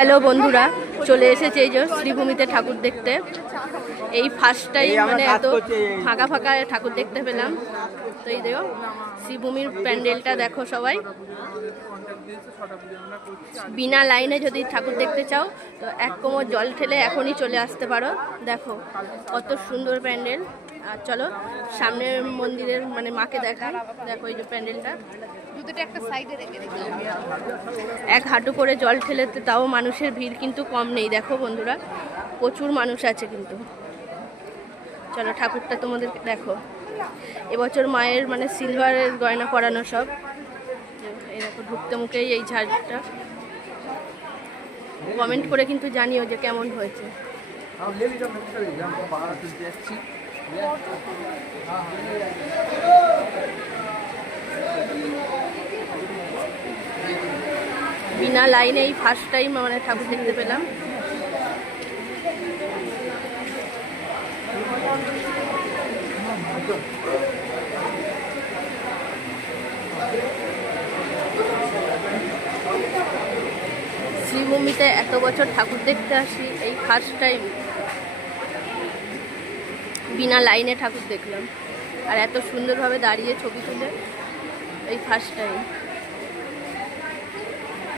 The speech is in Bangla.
হ্যালো বন্ধুরা, চলে এসেছে এই যে শ্রীভূমিতে ঠাকুর দেখতে। এই ফার্স্ট টাইম মানে এত ফাঁকা ফাঁকা ঠাকুর দেখতে পেলাম। তো এই দেখো শ্রীভূমির প্যান্ডেলটা দেখো সবাই। বিনা লাইনে যদি ঠাকুর দেখতে চাও তো এক কোমর জল ঠেলে এখনই চলে আসতে পারো। দেখো কত সুন্দর প্যান্ডেল। আর চলো সামনের মন্দিরের মানে মাকে দেখা। দেখো এই যে প্যান্ডেলটা একটা সাইডে রেখে এক হাঁটু করে জল ঠেলেতে, তাও মানুষের ভিড় কিন্তু কম নেই। দেখো বন্ধুরা প্রচুর মানুষ আছে কিন্তু। চলো ঠাকুরটা তোমাদেরকে দেখো। এবছর মায়ের মানে সিলভারের গয়না পরানো সব। এই দেখো ঢুকতে মুখেই এই ঝাড়টা। কমেন্ট করে কিন্তু জানিও যে কেমন হয়েছে। বিনা লাইনে এই ফার্স্ট টাইম মানে ঠাকুর দেখতে পেলাম। শ্রীভূমিতে এত বছর ঠাকুর দেখতে আসি, এই ফার্স্ট টাইম বিনা লাইনে ঠাকুর দেখলাম। আর এত সুন্দরভাবে দাঁড়িয়ে ছবি তুলে এই ফার্স্ট টাইম।